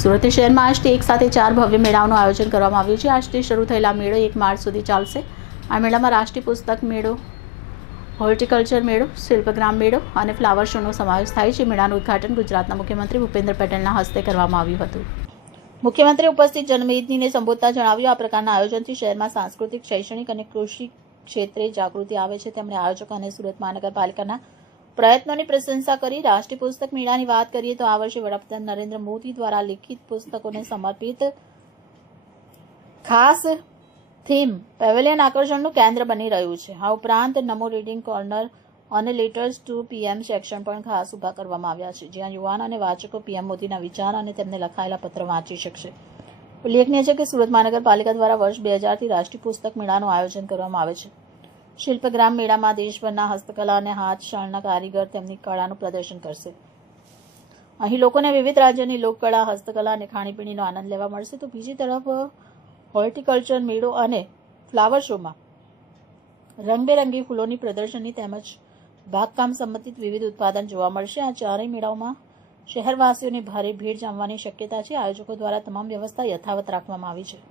સુરત શહેરમાં આજથી એક સાથે 4 ભવ્ય મેળાઓનું આયોજન કરવામાં આવ્યું છે। આજથી શરૂ થયેલા મેળો 1 માર્ચ સુધી ચાલશે। આ મેળામાં રાષ્ટ્રીય પુસ્તક મેળો, હોર્ટિકલ્ચર મેળો, શિલ્પગ્રામ મેળો અને ફ્લાવર શોનો સમાવેશ થાય છે। મેળાનું ઉદ્ઘાટન ગુજરાતના મુખ્યમંત્રી ભૂપેન્દ્ર પટેલના હસ્તે કરવામાં આવ્યું હતું। મુખ્યમંત્રી ઉપસ્થિત જનમેદનીને સંબોધતા જણાવ્યું, આ પ્રકારના આયોજનથી શહેરમાં સાંસ્કૃતિક, શૈક્ષણિક અને કૃષિ ક્ષેત્રે જાગૃતિ આવે છે। તેમણે આયોજકો અને સુરત મહાનગરપાલિકાના પ્રયત્નોની પ્રશંસા કરી। રાષ્ટ્રીય પુસ્તક મેળાની વાત કરીએ તો આ વર્ષે વડાપ્રધાન નરેન્દ્ર મોદી દ્વારા લિખિત પુસ્તકોને સમર્પિત ખાસ થીમ પેવેલિયન આકર્ષણનું કેન્દ્ર બની રહ્યું છે। આ ઉપરાંત નમો રીડિંગ કોર્નર અને લેટર્સ ટુ પીએમ સેક્શન પણ ખાસ ઊભા કરવામાં આવ્યા છે, જ્યાં યુવાન અને વાચકો પીએમ મોદીના વિચાર અને તેમને લખાયેલા પત્ર વાંચી શકશે। ઉલ્લેખનીય છે કે સુરત મહાનગરપાલિકા દ્વારા વર્ષ 2000થી રાષ્ટ્રીય પુસ્તક મેળાનું આયોજન કરવામાં આવે છે। શિલ્પગ્રામ મેળામાં દેશભરના હસ્તકલા અને હાથશાળના કારીગર તેમની કળાનું પ્રદર્શન કરશે। અહીં લોકોને વિવિધ રાજ્યની લોકકળા, હસ્તકલા અને ખાણીપીણીનો આનંદ લેવા મળશે। તો બીજી તરફ હોર્ટિકલ્ચર મેળો અને ફ્લાવર શોમાં રંગબેરંગી ફૂલોની પ્રદર્શની તેમજ બાગકામ સંબંધિત વિવિધ ઉત્પાદન જોવા મળશે। આ ચારેય મેળાઓમાં શહેરવાસીઓની ભારે ભીડ જમવાની શક્યતા છે। આયોજકો દ્વારા તમામ વ્યવસ્થા યથાવત રાખવામાં આવી છે।